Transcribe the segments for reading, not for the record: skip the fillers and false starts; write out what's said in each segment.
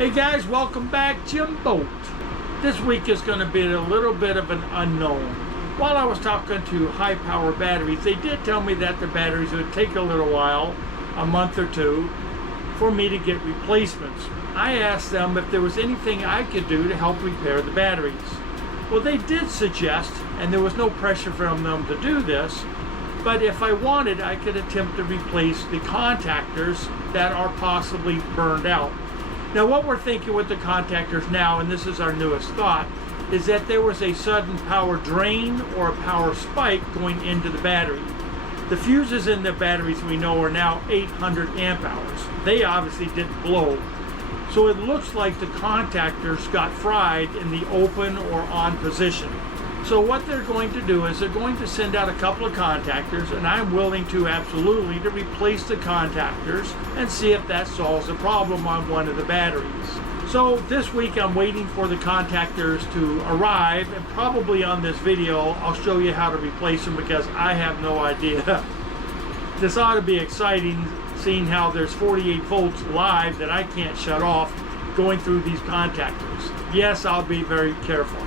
Hey guys, welcome back. Jim Boat. This week is going to be a little bit of an unknown. While I was talking to high power batteries, they did tell me that the batteries would take a little while, a month or two, for me to get replacements. I asked them if there was anything I could do to help repair the batteries. Well, they did suggest, and there was no pressure from them to do this, but if I wanted, I could attempt to replace the contactors that are possibly burned out. Now, what we're thinking with the contactors now, and this is our newest thought, is that there was a sudden power drain or a power spike going into the battery. The fuses in the batteries we know are now 800 amp hours. They obviously didn't blow. So it looks like the contactors got fried in the open or on position. So what they're going to do is they're going to send out a couple of contactors, and I'm willing to absolutely to replace the contactors and see if that solves the problem on one of the batteries. So this week I'm waiting for the contactors to arrive, and probably on this video I'll show you how to replace them because I have no idea. This ought to be exciting, seeing how there's 48 volts live that I can't shut off going through these contactors. Yes, I'll be very careful.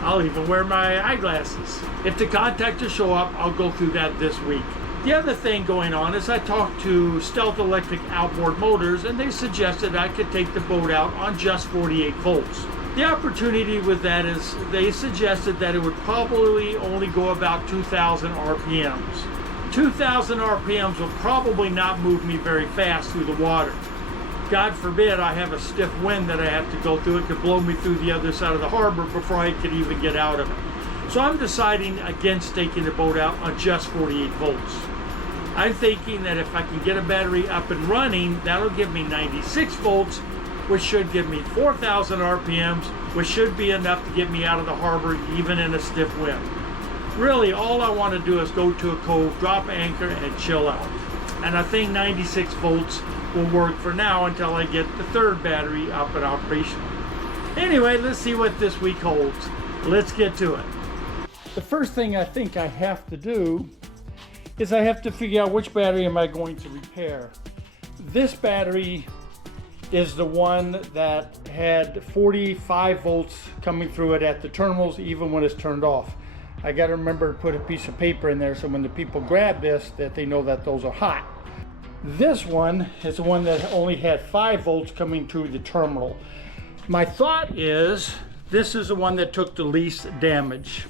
I'll even wear my eyeglasses. If the contactors show up, I'll go through that this week. The other thing going on is I talked to Stealth Electric Outboard Motors, and they suggested I could take the boat out on just 48 volts. The opportunity with that is they suggested that it would probably only go about 2,000 RPMs. 2,000 RPMs will probably not move me very fast through the water. God forbid I have a stiff wind that I have to go through. It could blow me through the other side of the harbor before I could even get out of it. So I'm deciding against taking the boat out on just 48 volts. I'm thinking that if I can get a battery up and running, that'll give me 96 volts, which should give me 4,000 RPMs, which should be enough to get me out of the harbor even in a stiff wind. Really, all I want to do is go to a cove, drop anchor, and chill out. And I think 96 volts will work for now until I get the third battery up and operational. Anyway, let's see what this week holds. Let's get to it. The first thing I think I have to do is I have to figure out which battery am I going to repair. This battery is the one that had 45 volts coming through it at the terminals even when it's turned off. I got to remember to put a piece of paper in there so when the people grab this that they know that those are hot. This one is the one that only had 5 volts coming through the terminal. My thought is this is the one that took the least damage.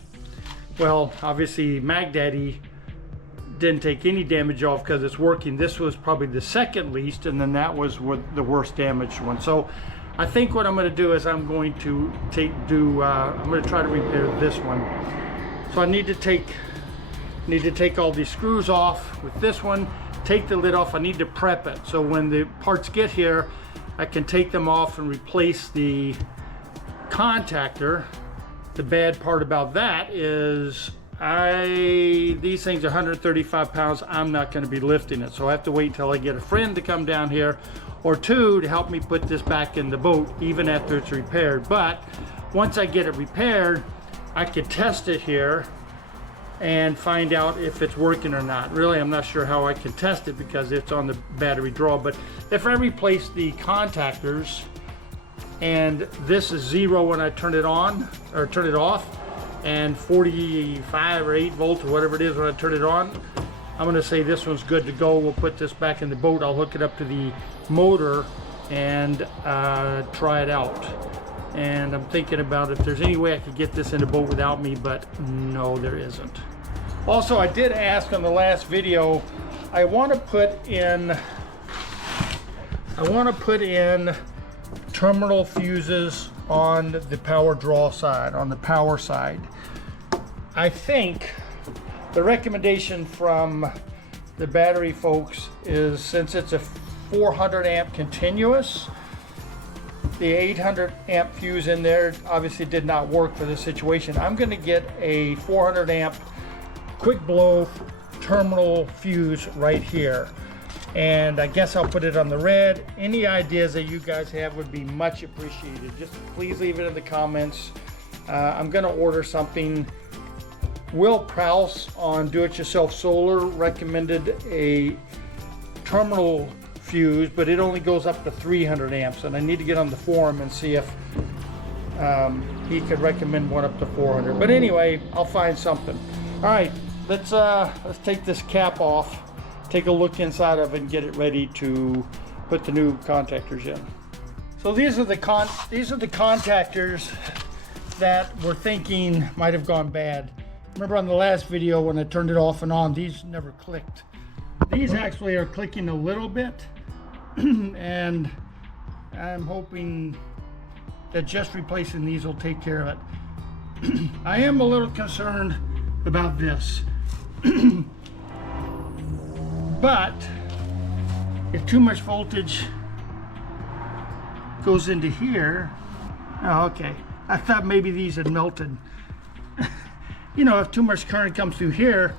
Well, obviously MagDaddy didn't take any damage off because it's working. This was probably the second least, and then that was the worst damaged one. So I think what I'm going to do is I'm going to try to repair this one. So I need to take all these screws off with this one. Take the lid off. I need to prep it so when the parts get here I can take them off and replace the contactor. The bad part about that is these things are 135 pounds. I'm not going to be lifting it, so I have to wait until I get a friend to come down here or two to help me put this back in the boat even after it's repaired. But once I get it repaired, I can test it here and find out if it's working or not. Really, I'm not sure how I can test it because it's on the battery draw. But if I replace the contactors and this is 0 when I turn it on or turn it off, and 45 or 8 volts or whatever it is when I turn it on, I'm going to say this one's good to go. We'll put this back in the boat. I'll hook it up to the motor and try it out. And I'm thinking about if there's any way I could get this in the boat without me, but no, there isn't. Also, I did ask on the last video, I want to put in terminal fuses on the power draw side, on the power side. I think the recommendation from the battery folks is, since it's a 400 amp continuous, the 800 amp fuse in there obviously did not work for this situation. I'm going to get a 400 amp quick blow terminal fuse right here, and I guess I'll put it on the red. Any ideas that you guys have would be much appreciated. Just please leave it in the comments. I'm going to order something. Will Prowse on Do It Yourself Solar recommended a terminal fuse, but it only goes up to 300 amps, and I need to get on the forum and see if he could recommend one up to 400. But anyway, I'll find something. All right, let's take this cap off, take a look inside of it, and get it ready to put the new contactors in. So these are the contactors that we're thinking might have gone bad. Remember on the last video when I turned it off and on, these never clicked. These actually are clicking a little bit, and I'm hoping that just replacing these will take care of it. I am a little concerned about this. But if too much voltage goes into here, oh, okay. I thought maybe these had melted. You know, if too much current comes through here,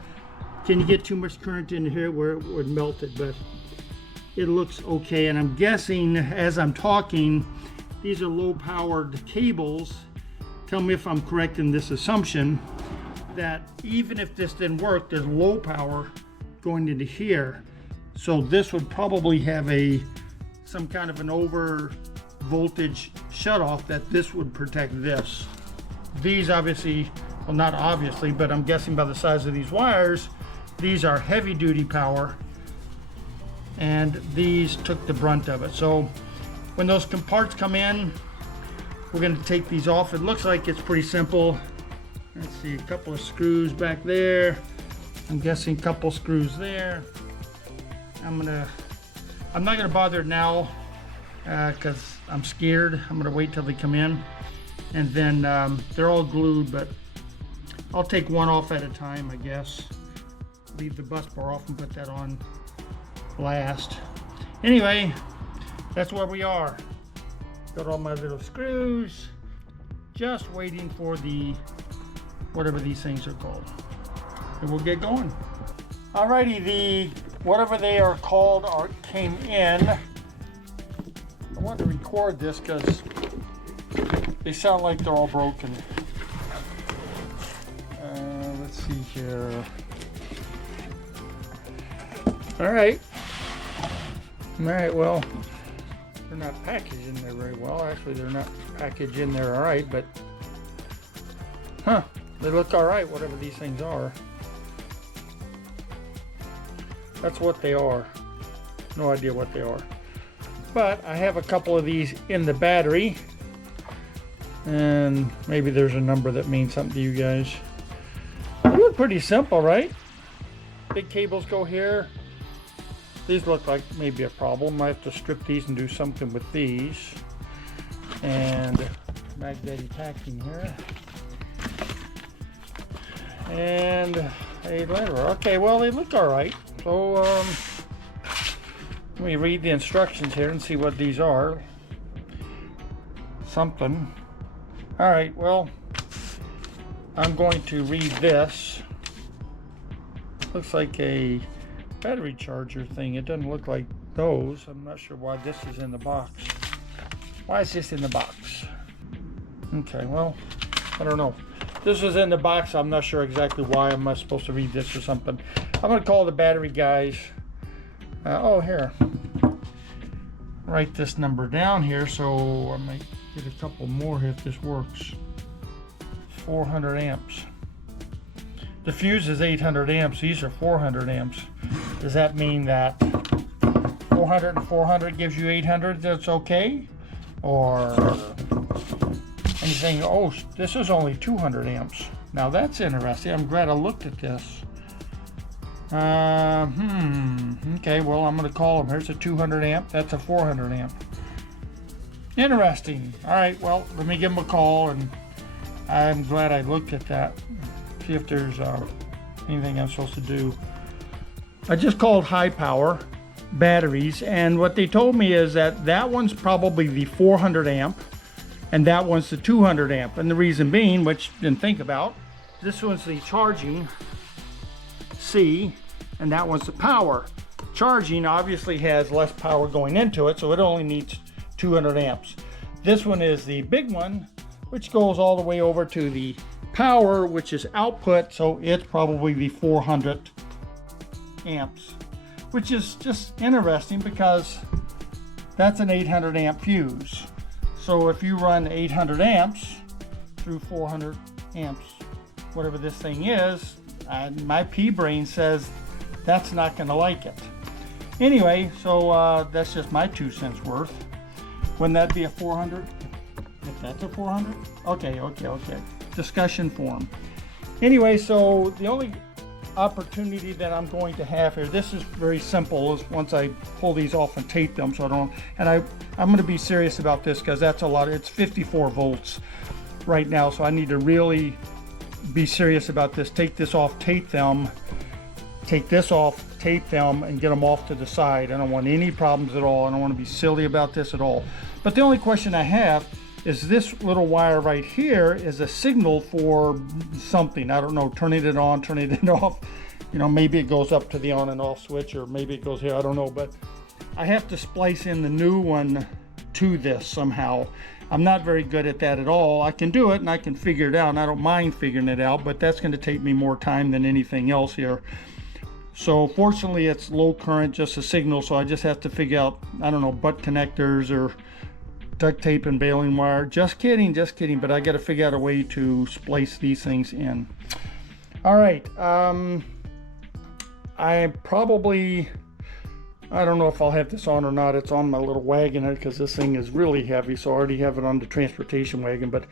can you get too much current into here where it would melt it? But it looks okay, and I'm guessing as I'm talking, these are low powered cables. Tell me if I'm correct in this assumption, that even if this didn't work, there's low power going into here. So this would probably have some kind of an over voltage shutoff that this would protect this. These obviously, well, not obviously, but I'm guessing by the size of these wires, these are heavy duty power, and these took the brunt of it. So when those parts come in, we're going to take these off. It looks like it's pretty simple. Let's see, a couple of screws back there. I'm guessing a couple screws there. I'm not gonna bother now because I'm scared. I'm gonna wait till they come in, and then they're all glued, but I'll take one off at a time, I guess. Leave the bus bar off and put that on last. Anyway, that's where we are. Got all my little screws, just waiting for the whatever these things are called, and we'll get going. Alrighty, the whatever they are called came in. I want to record this because they sound like they're all broken. Let's see here. All right, well, they're not packaged in there very well. Actually, they're not packaged in there all right, but they look all right, whatever these things are. That's what they are. No idea what they are. But I have a couple of these in the battery, and maybe there's a number that means something to you guys. They look pretty simple, right? Big cables go here. These look like maybe a problem. I have to strip these and do something with these. And magnetic tacking here. And a letter. Okay, well, they look all right. So let me read the instructions here and see what these are. Something. All right, well, I'm going to read this. Looks like a battery charger thing. It doesn't look like those. I'm not sure why this is in the box. Why is this in the box? Okay, well, I don't know. This is in the box. I'm not sure exactly why. I'm not supposed to read this or something. I'm going to call the battery guys. Oh, here. Write this number down here so I might get a couple more here if this works. 400 amps. The fuse is 800 amps. These are 400 amps. Does that mean that 400 and 400 gives you 800? That's okay? Or anything? Oh, this is only 200 amps. Now that's interesting. I'm glad I looked at this. Okay, well, I'm going to call them. Here's a 200 amp. That's a 400 amp. Interesting. All right, well, let me give them a call, and I'm glad I looked at that. See if there's anything I'm supposed to do. I just called High Power Batteries, and what they told me is that that one's probably the 400 amp, and that one's the 200 amp. And the reason being, which I didn't think about, this one's the charging C, and that one's the power. Charging obviously has less power going into it, so it only needs 200 amps. This one is the big one, which goes all the way over to the power, which is output, so it's probably the 400 amps, which is just interesting because that's an 800 amp fuse. So if you run 800 amps through 400 amps, whatever this thing is, my pea-brain says that's not going to like it. Anyway, so that's just my 2 cents worth. Wouldn't that be a 400? If that's a 400? Okay. Discussion forum. Anyway, so the only opportunity that I'm going to have here, this is very simple, is once I pull these off and tape them so I don't, and I'm going to be serious about this because that's a lot. It's 54 volts right now, so I need to really be serious about this. Take this off, tape them, take this off, tape them, and get them off to the side. I don't want any problems at all. I don't want to be silly about this at all. But the only question I have is this little wire right here is a signal for something. I don't know, turning it on, turning it off. You know, maybe it goes up to the on and off switch, or maybe it goes here, I don't know. But I have to splice in the new one to this somehow. I'm not very good at that at all. I can do it and I can figure it out, and I don't mind figuring it out, but that's going to take me more time than anything else here. So fortunately it's low current, just a signal, so I just have to figure out, I don't know, butt connectors or duct tape and baling wire. Just kidding, but I got to figure out a way to splice these things in. All right, I probably, I don't know if I'll have this on or not. It's on my little wagon because this thing is really heavy, so I already have it on the transportation wagon, but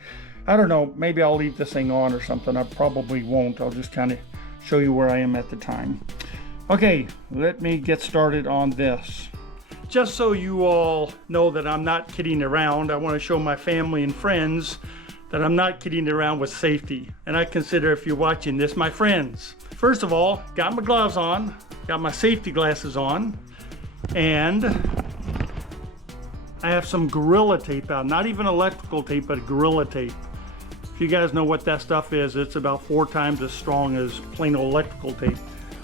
I don't know, maybe I'll leave this thing on or something. I probably won't. I'll just kind of show you where I am at the time. Okay, let me get started on this. Just so you all know that I'm not kidding around, I want to show my family and friends that I'm not kidding around with safety. And I consider, if you're watching this, my friends. First of all, got my gloves on, got my safety glasses on, and I have some Gorilla Tape out. Not even electrical tape, but Gorilla Tape. If you guys know what that stuff is, it's about 4 times as strong as plain old electrical tape.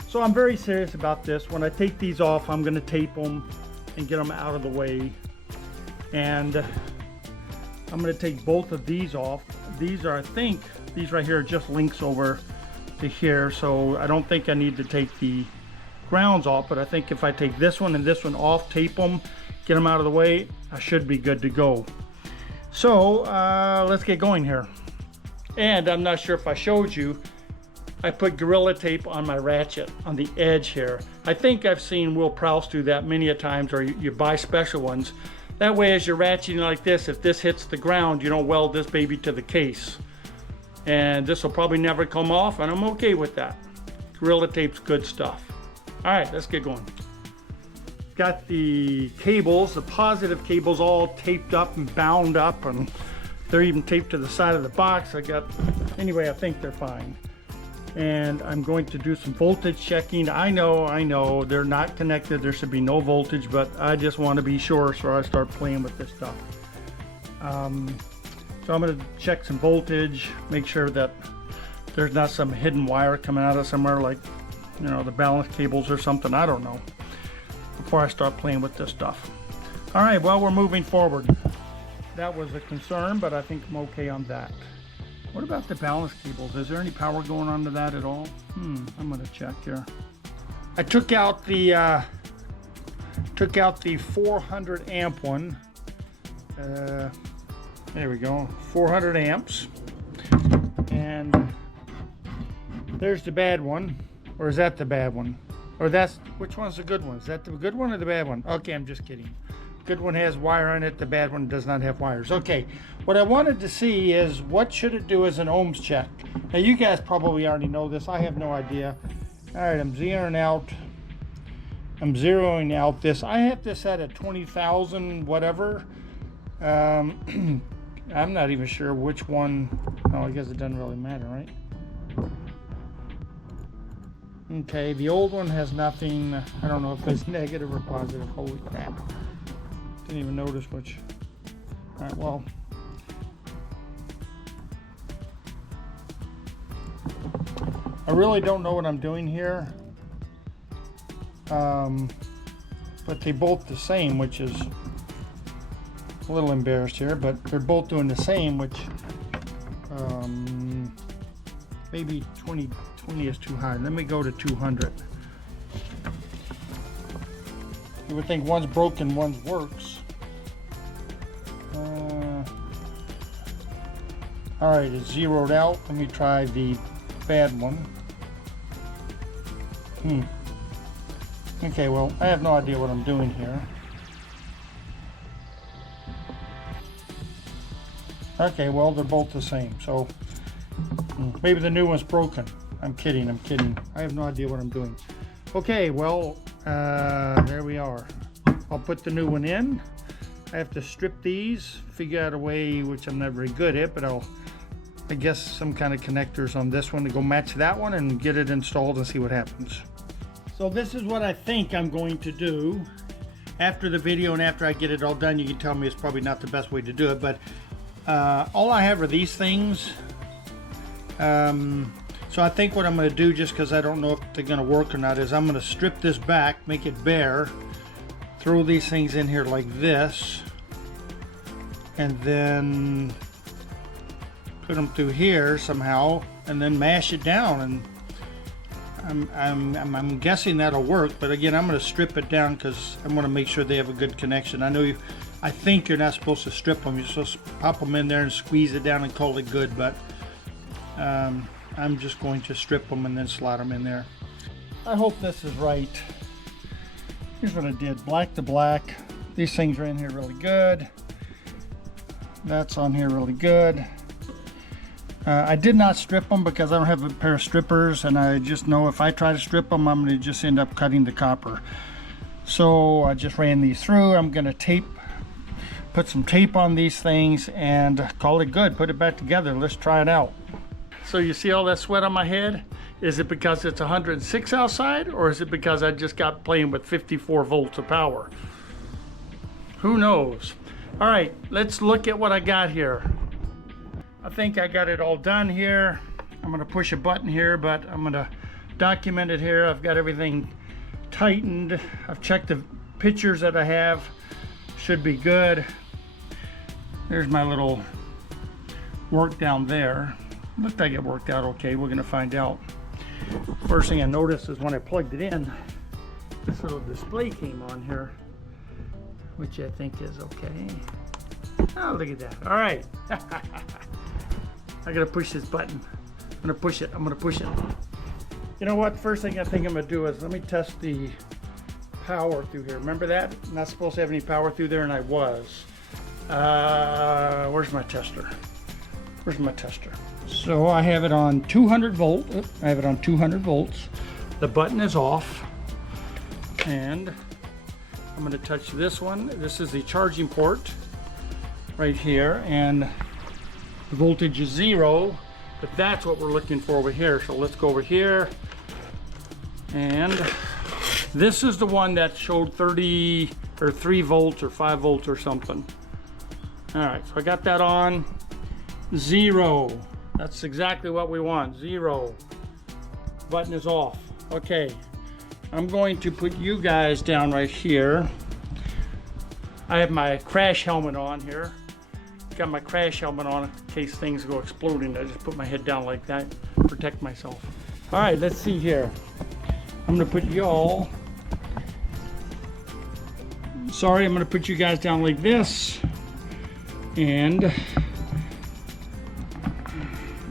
So I'm very serious about this. When I take these off, I'm going to tape them and get them out of the way. And I'm going to take both of these off. These are, I think, these right here are just links over to here. So I don't think I need to take the grounds off, but I think if I take this one and this one off, tape them, get them out of the way, I should be good to go. So let's get going here. And I'm not sure if I showed you, I put Gorilla Tape on my ratchet on the edge here. I think I've seen Will Prowse do that many a times, or you buy special ones. That way, as you're ratcheting like this, if this hits the ground, you don't weld this baby to the case. And this will probably never come off, and I'm okay with that. Gorilla Tape's good stuff. All right, let's get going. Got the cables, the positive cables, all taped up and bound up, and they're even taped to the side of the box. Anyway, I think they're fine. And I'm going to do some voltage checking. I know, they're not connected. There should be no voltage, but I just want to be sure before I start playing with this stuff. So I'm going to check some voltage, make sure that there's not some hidden wire coming out of somewhere, like, you know, the balance cables or something. I don't know, before I start playing with this stuff. All right, well, we're moving forward. That was a concern, but I think I'm okay on that. What about the balance cables? Is there any power going on to that at all? I'm gonna check here. I took out the 400 amp one. There we go, 400 amps. And there's the bad one. Or is that the bad one? Or which one's the good one? Is that the good one or the bad one? Okay, I'm just kidding. Good one has wire on it, the bad one does not have wires. Okay, what I wanted to see is what should it do as an ohms check. Now you guys probably already know this, I have no idea. All right, I'm zeroing out this. I have this at a 20,000 whatever. I'm not even sure which one. Oh, I guess it doesn't really matter, right? Okay, the old one has nothing. I don't know if it's negative or positive. Holy crap. Didn't even notice which. All right, well. I really don't know what I'm doing here. But they both the same, which is a little embarrassed here, but they're both doing the same, which maybe 20 is too high. Let me go to 200. You would think one's broken, one's works. All right, it's zeroed out. Let me try the bad one. Okay, well, I have no idea what I'm doing here. Okay, well, they're both the same, so maybe the new one's broken. I'm kidding, I'm kidding. I have no idea what I'm doing. Okay, well, there we are. I'll put the new one in. I have to strip these, figure out a way, which I'm not very good at, but I guess some kind of connectors on this one to go match that one and get it installed and see what happens. So this is what I think I'm going to do after the video, and after I get it all done. You can tell me it's probably not the best way to do it, but all I have are these things. So I think what I'm going to do, just because I don't know if they're going to work or not, is I'm going to strip this back, make it bare, throw these things in here like this, and then put them through here somehow, and then mash it down. And I'm guessing that'll work, but again, I'm going to strip it down because I'm going to make sure they have a good connection. I think you're not supposed to strip them. You're supposed to pop them in there and squeeze it down and call it good, but I'm just going to strip them and then slot them in there. I hope this is right. Here's what I did, black to black. These things are in here really good. That's on here really good. I did not strip them because I don't have a pair of strippers, and I just know if I try to strip them, I'm going to just end up cutting the copper. So I just ran these through. I'm going to put some tape on these things and call it good. Put it back together. Let's try it out. So you see all that sweat on my head? Is it because it's 106 outside, or is it because I just got playing with 54 volts of power? Who knows? All right, let's look at what I got here. I think I got it all done here. I'm going to push a button here, but I'm going to document it here. I've got everything tightened. I've checked the pictures that I have. Should be good. There's my little work down there. Looked like it worked out okay. We're going to find out. First thing I noticed is when I plugged it in, this little display came on here, which I think is okay. Oh, look at that. All right. I gotta push this button. I'm gonna push it. I'm gonna push it. You know what? First thing I think I'm gonna do is let me test the power through here. Remember that? I'm not supposed to have any power through there, and I was. Where's my tester? Where's my tester? So I have it on 200 volt. I have it on 200 volts. The button is off, and I'm gonna touch this one. This is the charging port right here, and the voltage is 0, but that's what we're looking for over here. So let's go over here, and this is the one that showed 30 or 3 volts or 5 volts or something. All right, so I got that on 0. That's exactly what we want, 0. Button is off. Okay, I'm going to put you guys down right here. I have my crash helmet on here. Got my crash helmet on in case things go exploding. I just put my head down like that, protect myself. All right, let's see here. I'm gonna put y'all, sorry, I'm gonna put you guys down like this, and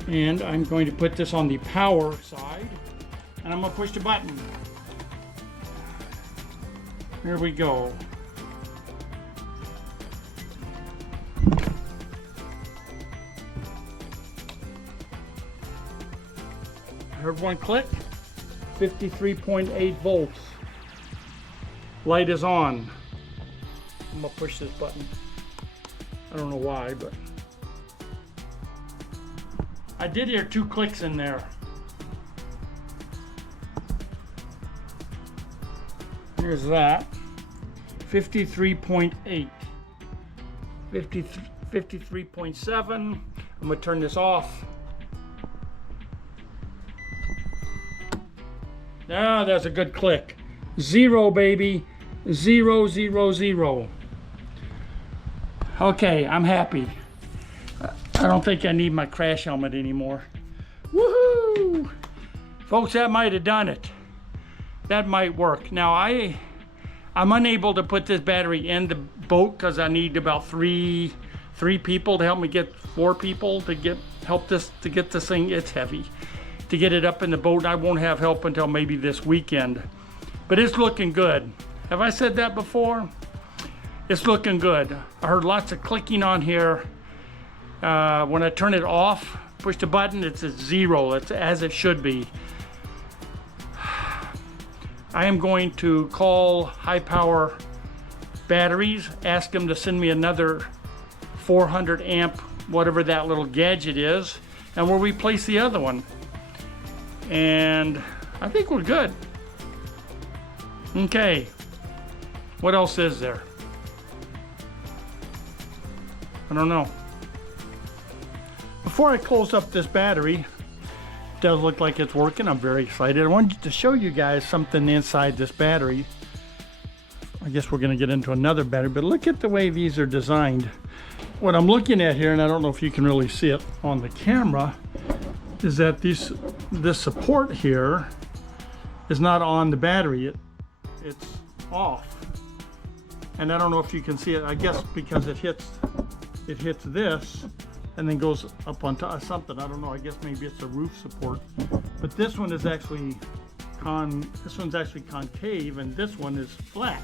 I'm going to put this on the power side, and I'm gonna push the button. Here we go. I heard one click. 53.8 volts. Light is on. I'm gonna push this button. I don't know why, but I did hear 2 clicks in there. Here's that. 53.8. 53.7. I'm gonna turn this off. Now there's a good click. 0, baby. 0, 0, 0. Okay, I'm happy. I don't think I need my crash helmet anymore. Woohoo! Folks, that might have done it. That might work. Now I I'm unable to put this battery in the boat because I need about three people to help me get 4 people to get this thing. It's heavy to get it up in the boat. I won't have help until maybe this weekend, but it's looking good. Have I said that before? It's looking good. I heard lots of clicking on here. When I turn it off, push the button, it's at 0. It's as it should be. I am going to call High Power Batteries, ask them to send me another 400 amp, whatever that little gadget is, and we'll replace the other one. And I think we're good. Okay, what else is there? I don't know. Before I close up this battery, it does look like it's working. I'm very excited. I wanted to show you guys something inside this battery. I guess we're going to get into another battery, but look at the way these are designed. What I'm looking at here, and I don't know if you can really see it on the camera, is that this support here is not on the battery. It's off. And I don't know if you can see it. I guess because it hits this and then goes up on top of something. I don't know. I guess maybe it's a roof support. But this one is actually concave, and this one is flat,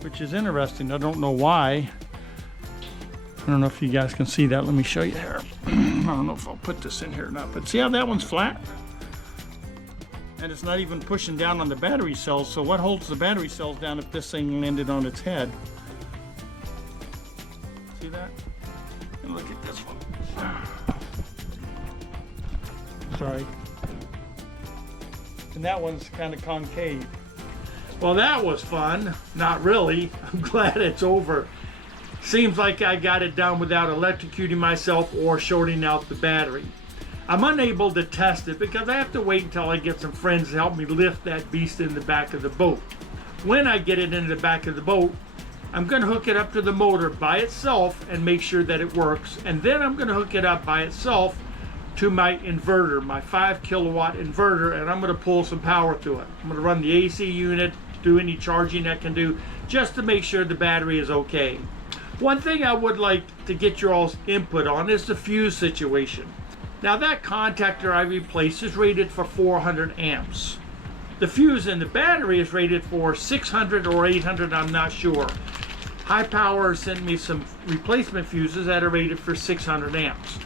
which is interesting. I don't know why. I don't know if you guys can see that. Let me show you here. I don't know if I'll put this in here or not, but see how that one's flat? And it's not even pushing down on the battery cells. So what holds the battery cells down if this thing landed on its head? See that? And look at this one. Sorry. And that one's kind of concave. Well, that was fun. Not really. I'm glad it's over. Seems like I got it done without electrocuting myself or shorting out the battery. I'm unable to test it because I have to wait until I get some friends to help me lift that beast in the back of the boat. When I get it into the back of the boat, I'm going to hook it up to the motor by itself and make sure that it works. And then I'm going to hook it up by itself to my inverter, my 5 kilowatt inverter, and I'm going to pull some power through it. I'm going to run the AC unit, do any charging I can do, just to make sure the battery is okay. One thing I would like to get your all's input on is the fuse situation. Now that contactor I replaced is rated for 400 amps. The fuse in the battery is rated for 600 or 800, I'm not sure. High Power sent me some replacement fuses that are rated for 600 amps.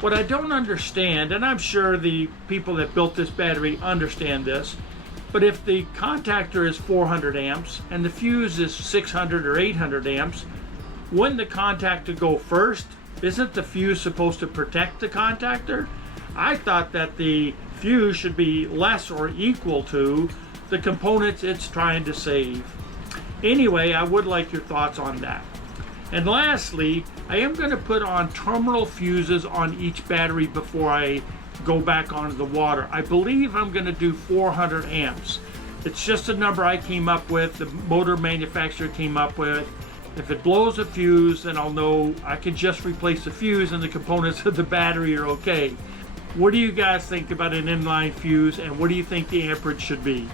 What I don't understand, and I'm sure the people that built this battery understand this, but if the contactor is 400 amps and the fuse is 600 or 800 amps, wouldn't the contactor go first? Isn't the fuse supposed to protect the contactor? I thought that the fuse should be less or equal to the components it's trying to save. Anyway, I would like your thoughts on that. And lastly, I am going to put on terminal fuses on each battery before I go back onto the water. I believe I'm going to do 400 amps. It's just a number I came up with, the motor manufacturer came up with. If it blows a fuse, then I'll know I can just replace the fuse and the components of the battery are okay. What do you guys think about an inline fuse, and what do you think the amperage should be?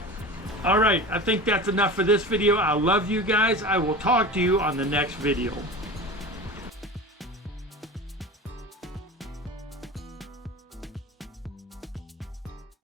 All right, I think that's enough for this video. I love you guys. I will talk to you on the next video.